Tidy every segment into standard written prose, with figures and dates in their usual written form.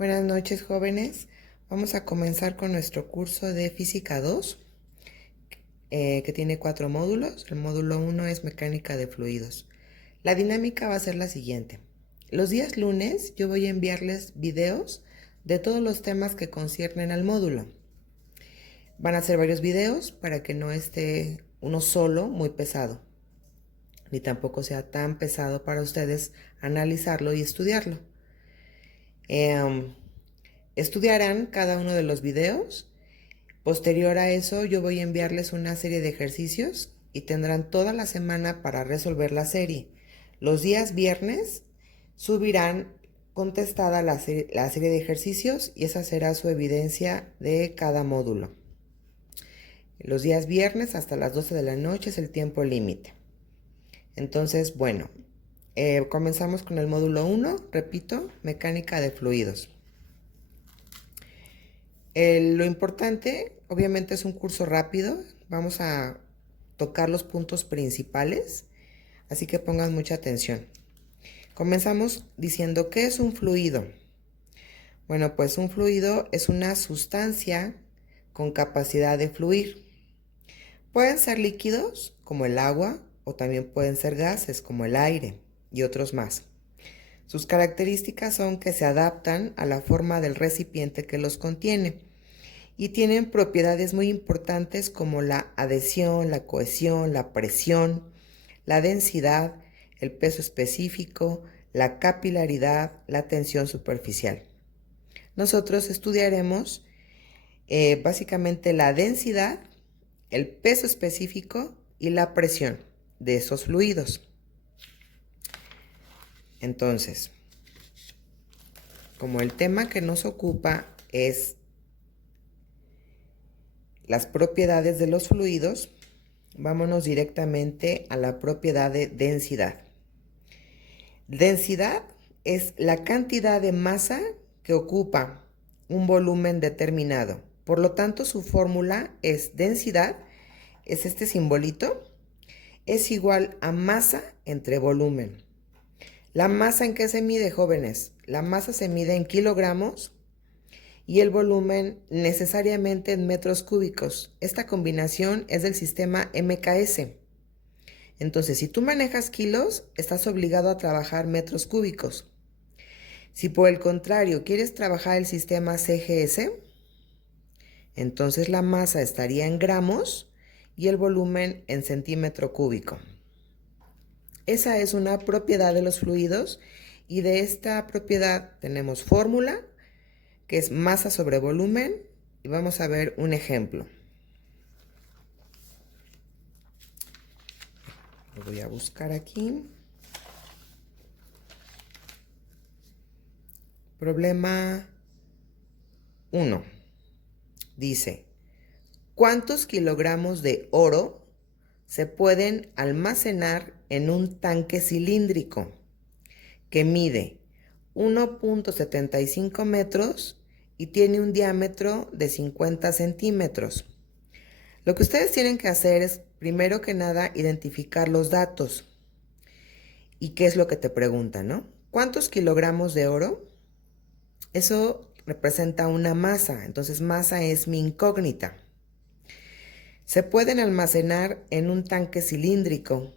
Buenas noches, jóvenes. Vamos a comenzar con nuestro curso de Física 2, que tiene 4 módulos. El módulo 1 es Mecánica de Fluidos. La dinámica va a ser la siguiente. Los días lunes yo voy a enviarles videos de todos los temas que conciernen al módulo. Van a ser varios videos para que no esté uno solo muy pesado, ni tampoco sea tan pesado para ustedes analizarlo y estudiarlo. Estudiarán cada uno de los videos. Posterior a eso, yo voy a enviarles una serie de ejercicios y tendrán toda la semana para resolver la serie. Los días viernes subirán contestada la serie de ejercicios y esa será su evidencia de cada módulo. Los días viernes hasta las 12 de la noche es el tiempo límite. Entonces, bueno, comenzamos con el módulo 1, repito, mecánica de fluidos. Lo importante, obviamente, es un curso rápido. Vamos a tocar los puntos principales, así que pongan mucha atención. Comenzamos diciendo, ¿qué es un fluido? Bueno, pues un fluido es una sustancia con capacidad de fluir. Pueden ser líquidos, como el agua, o también pueden ser gases, como el aire, y otros más. Sus características son que se adaptan a la forma del recipiente que los contiene y tienen propiedades muy importantes como la adhesión, la cohesión, la presión, la densidad, el peso específico, la capilaridad, la tensión superficial. Nosotros estudiaremos básicamente la densidad, el peso específico y la presión de esos fluidos. Entonces, como el tema que nos ocupa es las propiedades de los fluidos, vámonos directamente a la propiedad de densidad. Densidad es la cantidad de masa que ocupa un volumen determinado. Por lo tanto, su fórmula es densidad, es este simbolito, es igual a masa entre volumen. ¿La masa en qué se mide, jóvenes? La masa se mide en kilogramos y el volumen necesariamente en metros cúbicos. Esta combinación es del sistema MKS. Entonces, si tú manejas kilos, estás obligado a trabajar metros cúbicos. Si por el contrario quieres trabajar el sistema CGS, entonces la masa estaría en gramos y el volumen en centímetro cúbico. Esa es una propiedad de los fluidos y de esta propiedad tenemos fórmula, que es masa sobre volumen, y vamos a ver un ejemplo. Lo voy a buscar aquí. Problema 1. Dice, ¿cuántos kilogramos de oro se pueden almacenar en un tanque cilíndrico que mide 1.75 metros y tiene un diámetro de 50 centímetros? Lo que ustedes tienen que hacer es, primero que nada, identificar los datos. ¿Y qué es lo que te preguntan, no? ¿Cuántos kilogramos de oro? Eso representa una masa, entonces masa es mi incógnita. Se pueden almacenar en un tanque cilíndrico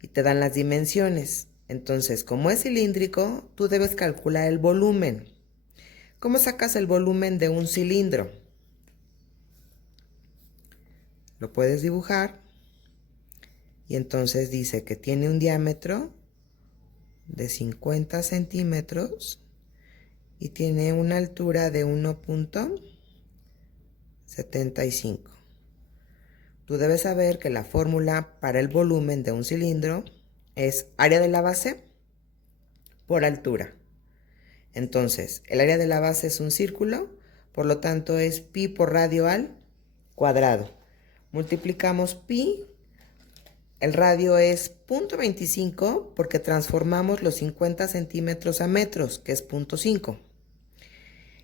y te dan las dimensiones. Entonces, como es cilíndrico, tú debes calcular el volumen. ¿Cómo sacas el volumen de un cilindro? Lo puedes dibujar y entonces dice que tiene un diámetro de 50 centímetros y tiene una altura de 1.75. Tú debes saber que la fórmula para el volumen de un cilindro es área de la base por altura. Entonces, el área de la base es un círculo, por lo tanto es pi por radio al cuadrado. Multiplicamos pi, el radio es 0.25 porque transformamos los 50 centímetros a metros, que es 0.5.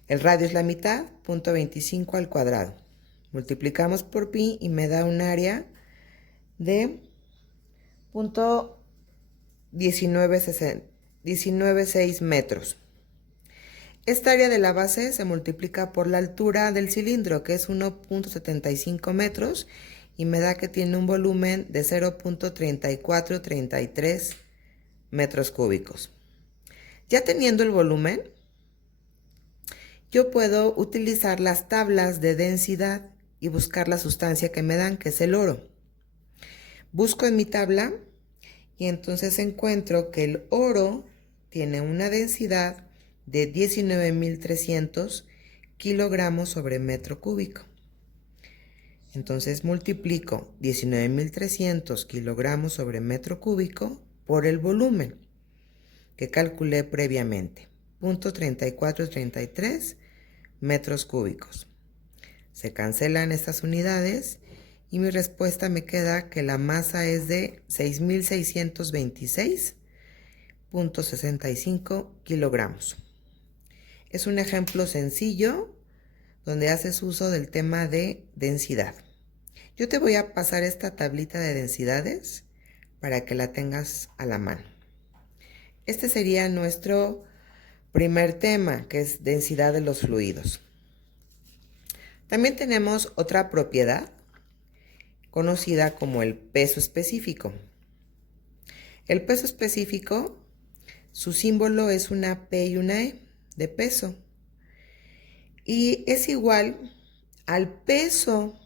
El radio es la mitad, 0.25 al cuadrado. Multiplicamos por pi y me da un área de 0.1996 metros. Esta área de la base se multiplica por la altura del cilindro, que es 1.75 metros, y me da que tiene un volumen de 0.3433 metros cúbicos. Ya teniendo el volumen, yo puedo utilizar las tablas de densidad y buscar la sustancia que me dan, que es el oro. Busco en mi tabla y entonces encuentro que el oro tiene una densidad de 19.300 kilogramos sobre metro cúbico. Entonces multiplico 19.300 kilogramos sobre metro cúbico por el volumen que calculé previamente, 0.3433 metros cúbicos. Se cancelan estas unidades y mi respuesta me queda que la masa es de 6.626.65 kilogramos. Es un ejemplo sencillo donde haces uso del tema de densidad. Yo te voy a pasar esta tablita de densidades para que la tengas a la mano. Este sería nuestro primer tema, que es densidad de los fluidos. También tenemos otra propiedad conocida como el peso específico. El peso específico, su símbolo es una P y una E de peso. Y es igual al peso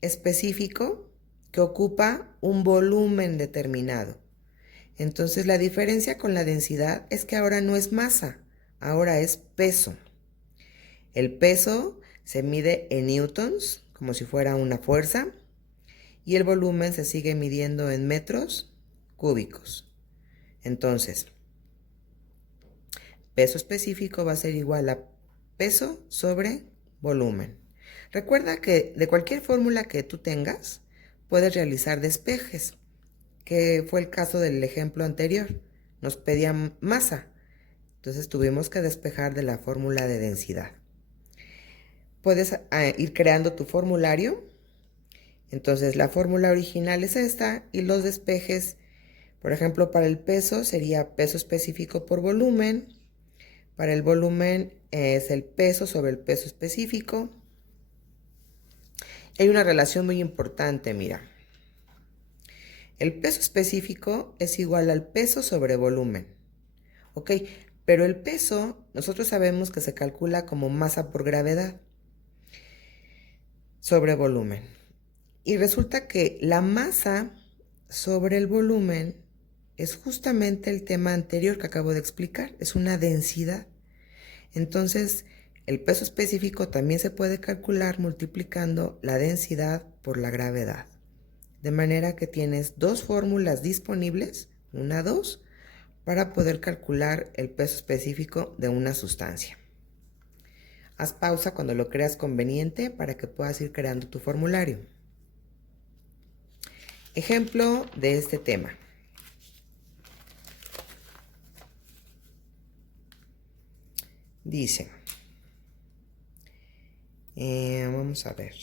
específico que ocupa un volumen determinado. Entonces la diferencia con la densidad es que ahora no es masa, ahora es peso. El peso se mide en newtons, como si fuera una fuerza, y el volumen se sigue midiendo en metros cúbicos. Entonces, peso específico va a ser igual a peso sobre volumen. Recuerda que de cualquier fórmula que tú tengas, puedes realizar despejes, que fue el caso del ejemplo anterior. Nos pedían masa, entonces tuvimos que despejar de la fórmula de densidad. Puedes ir creando tu formulario. Entonces la fórmula original es esta y los despejes, por ejemplo, para el peso sería peso específico por volumen. Para el volumen es el peso sobre el peso específico. Hay una relación muy importante, mira. El peso específico es igual al peso sobre volumen. ¿Ok? Pero el peso, nosotros sabemos que se calcula como masa por gravedad sobre volumen. Y resulta que la masa sobre el volumen es justamente el tema anterior que acabo de explicar. Es una densidad. Entonces, el peso específico también se puede calcular multiplicando la densidad por la gravedad. De manera que tienes dos fórmulas disponibles, una, dos, para poder calcular el peso específico de una sustancia. Haz pausa cuando lo creas conveniente para que puedas ir creando tu formulario. Ejemplo de este tema. Dice, vamos a ver,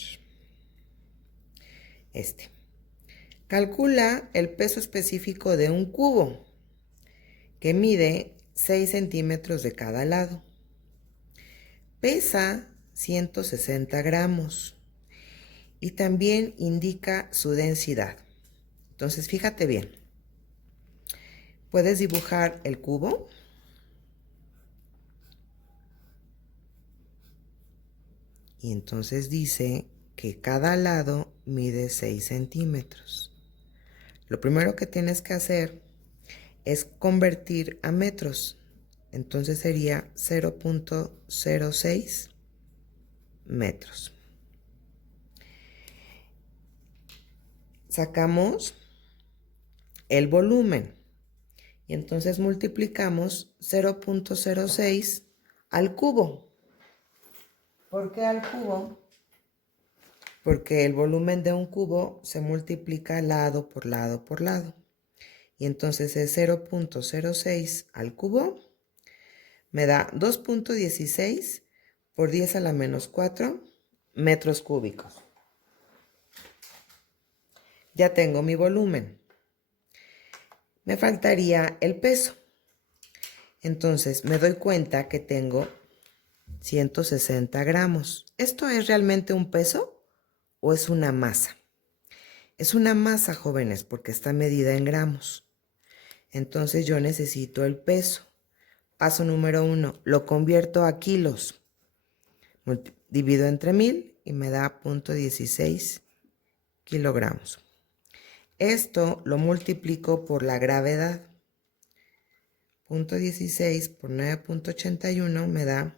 calcula el peso específico de un cubo que mide 6 centímetros de cada lado. Pesa 160 gramos y también indica su densidad. Entonces, fíjate bien. Puedes dibujar el cubo. Y entonces dice que cada lado mide 6 centímetros. Lo primero que tienes que hacer es convertir a metros. Entonces sería 0.06 metros. Sacamos el volumen y entonces multiplicamos 0.06 al cubo. ¿Por qué al cubo? Porque el volumen de un cubo se multiplica lado por lado por lado. Y entonces es 0.06 al cubo. Me da 2.16 por 10 a la menos 4 metros cúbicos. Ya tengo mi volumen. Me faltaría el peso. Entonces me doy cuenta que tengo 160 gramos. ¿Esto es realmente un peso o es una masa? Es una masa, jóvenes, porque está medida en gramos. Entonces yo necesito el peso. Paso número 1, lo convierto a kilos. Divido entre 1000 y me da 0.16 kilogramos. Esto lo multiplico por la gravedad. 0.16 por 9.81 me da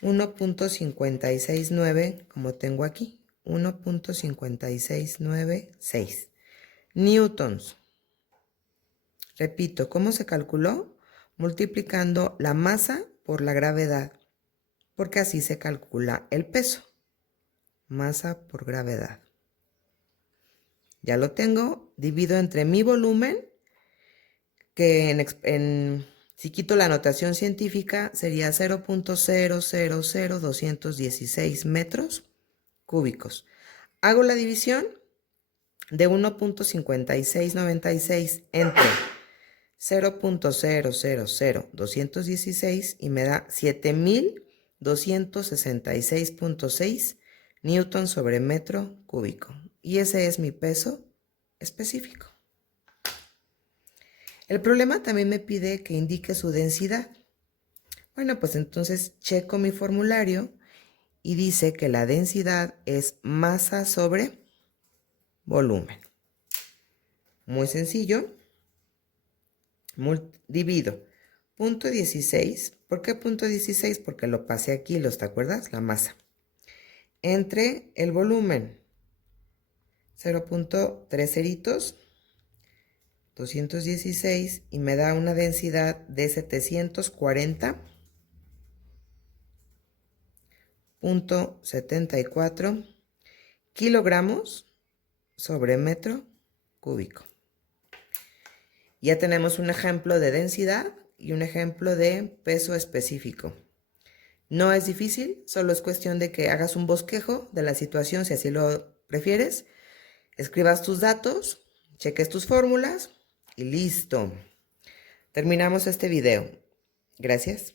1.569, como tengo aquí, 1.5696 newtons. Repito, ¿cómo se calculó? Multiplicando la masa por la gravedad, porque así se calcula el peso. Masa por gravedad. Ya lo tengo, divido entre mi volumen, que si quito la notación científica sería 0.000216 metros cúbicos. Hago la división de 1.5696 entre 0.000216 y me da 7266.6 newtons sobre metro cúbico. Y ese es mi peso específico. El problema también me pide que indique su densidad. Bueno, pues entonces checo mi formulario y dice que la densidad es masa sobre volumen. Muy sencillo. Divido 0.16. ¿Por qué 0.16? Porque lo pasé a kilos, ¿te acuerdas? La masa. Entre el volumen. 0.3 ceritos. 216 y me da una densidad de 740.74 kilogramos sobre metro cúbico. Ya tenemos un ejemplo de densidad y un ejemplo de peso específico. No es difícil, solo es cuestión de que hagas un bosquejo de la situación, si así lo prefieres, escribas tus datos, cheques tus fórmulas y listo. Terminamos este video. Gracias.